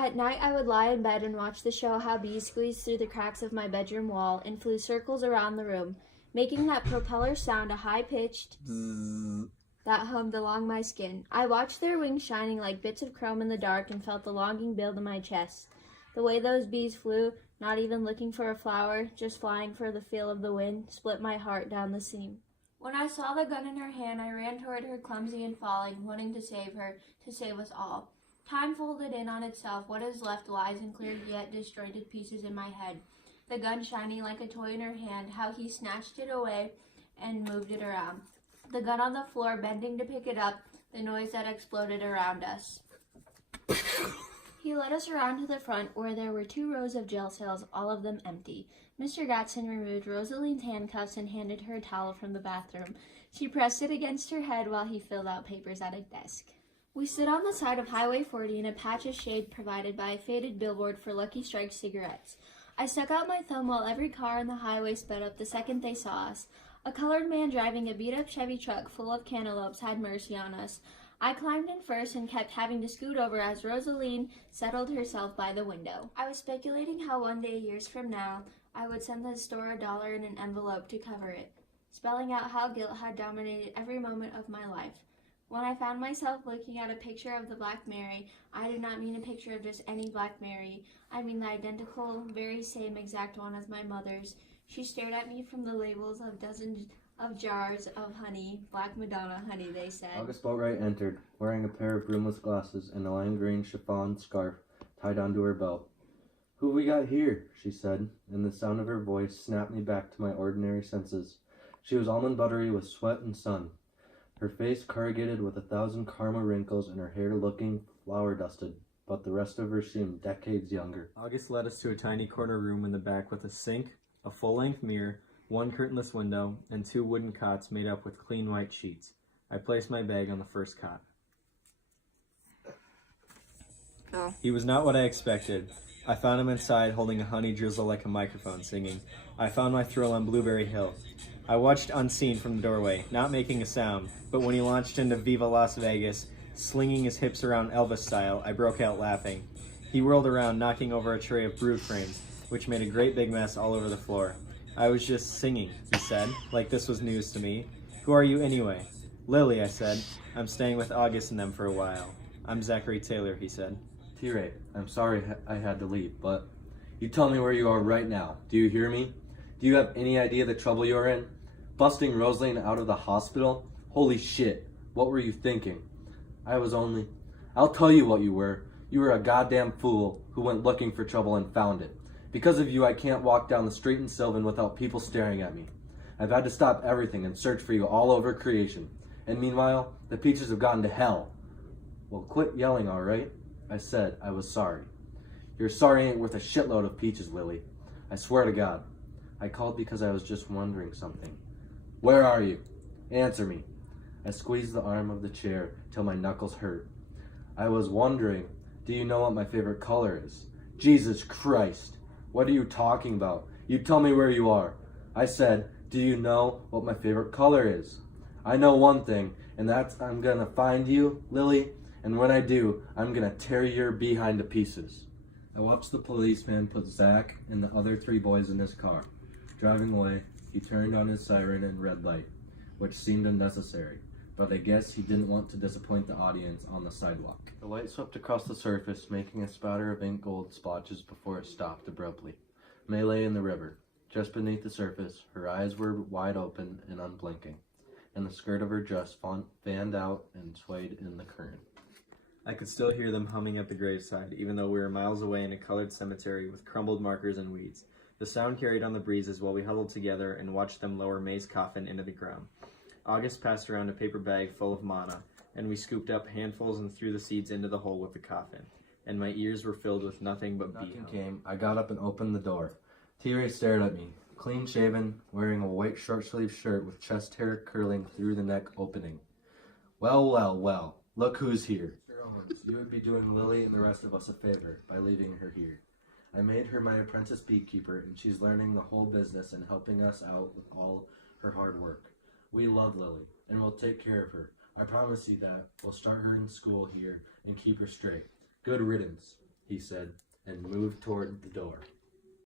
At night, I would lie in bed and watch the show how bees squeezed through the cracks of my bedroom wall and flew circles around the room, making that propeller sound a high-pitched zzz that hummed along my skin. I watched their wings shining like bits of chrome in the dark and felt the longing build in my chest. The way those bees flew, not even looking for a flower, just flying for the feel of the wind, split my heart down the seam. When I saw the gun in her hand, I ran toward her, clumsy and falling, wanting to save her, to save us all. Time folded in on itself. What is left lies in clear yet disjointed pieces in my head. The gun shining like a toy in her hand, how he snatched it away and moved it around. The gun on the floor, bending to pick it up, the noise that exploded around us. He led us around to the front, where there were 2 rows of jail cells, all of them empty. Mr. Gatson removed Rosaline's handcuffs and handed her a towel from the bathroom. She pressed it against her head while he filled out papers at a desk. We stood on the side of Highway 40 in a patch of shade provided by a faded billboard for Lucky Strike cigarettes. I stuck out my thumb while every car on the highway sped up the second they saw us. A colored man driving a beat-up Chevy truck full of cantaloupes had mercy on us. I climbed in first and kept having to scoot over as Rosaline settled herself by the window. I was speculating how one day, years from now, I would send the store $1 in an envelope to cover it, spelling out how guilt had dominated every moment of my life. When I found myself looking at a picture of the Black Mary, I do not mean a picture of just any Black Mary. I mean the identical, very same exact one as my mother's. She stared at me from the labels of dozens of jars of honey. Black Madonna honey, they said. August Boatwright entered, wearing a pair of rimless glasses and a lime green chiffon scarf tied onto her belt. "Who we got here?" she said, and the sound of her voice snapped me back to my ordinary senses. She was almond buttery with sweat and sun, her face corrugated with 1,000 caramel wrinkles and her hair looking flour-dusted, but the rest of her seemed decades younger. August led us to a tiny corner room in the back with a sink, a full-length mirror, 1 curtainless window, and 2 wooden cots made up with clean white sheets. I placed my bag on the first cot. Oh. He was not what I expected. I found him inside holding a honey drizzle like a microphone, singing, "I found my thrill on Blueberry Hill." I watched unseen from the doorway, not making a sound, but when he launched into Viva Las Vegas, slinging his hips around Elvis style, I broke out laughing. He whirled around, knocking over a tray of brood frames, which made a great big mess all over the floor. "I was just singing," he said, like this was news to me. "Who are you anyway?" "Lily," I said. "I'm staying with August and them for a while." "I'm Zachary Taylor," he said. T-Ray, I'm sorry I had to leave, but you tell me where you are right now. Do you hear me? Do you have any idea the trouble you're in? Busting Rosaline out of the hospital? Holy shit, what were you thinking? I'll tell you what you were. You were a goddamn fool who went looking for trouble and found it. Because of you, I can't walk down the street in Sylvan without people staring at me. I've had to stop everything and search for you all over creation. And meanwhile, the Peaches have gone to hell. Well, quit yelling, all right? I said I was sorry. Your sorry ain't worth a shitload of peaches, Lily. I swear to God. I called because I was just wondering something. Where are you? Answer me. I squeezed the arm of the chair till my knuckles hurt. I was wondering, do you know what my favorite color is? Jesus Christ. What are you talking about? You tell me where you are. I said, do you know what my favorite color is? I know one thing, and that's I'm gonna find you, Lily, and when I do, I'm gonna tear your behind to pieces. I watched the policeman put Zach and the other 3 boys in his car. Driving away, he turned on his siren and red light, which seemed unnecessary, but I guess he didn't want to disappoint the audience on the sidewalk. The light swept across the surface, making a spatter of ink gold splotches before it stopped abruptly. May lay in the river. Just beneath the surface, her eyes were wide open and unblinking, and the skirt of her dress fanned out and swayed in the current. I could still hear them humming at the graveside, even though we were miles away in a colored cemetery with crumbled markers and weeds. The sound carried on the breezes while we huddled together and watched them lower May's coffin into the ground. August passed around a paper bag full of manna, and we scooped up handfuls and threw the seeds into the hole with the coffin. And my ears were filled with nothing but beat. Nothing came. I got up and opened the door. T-Ray stared at me, clean-shaven, wearing a white short-sleeved shirt with chest hair curling through the neck opening. Well, well, well, look who's here. Mr. Owens, you would be doing Lily and the rest of us a favor by leaving her here. I made her my apprentice beekeeper, and she's learning the whole business and helping us out with all her hard work. We love Lily, and we'll take care of her. I promise you that. We'll start her in school here and keep her straight. Good riddance. he said, and moved toward the door.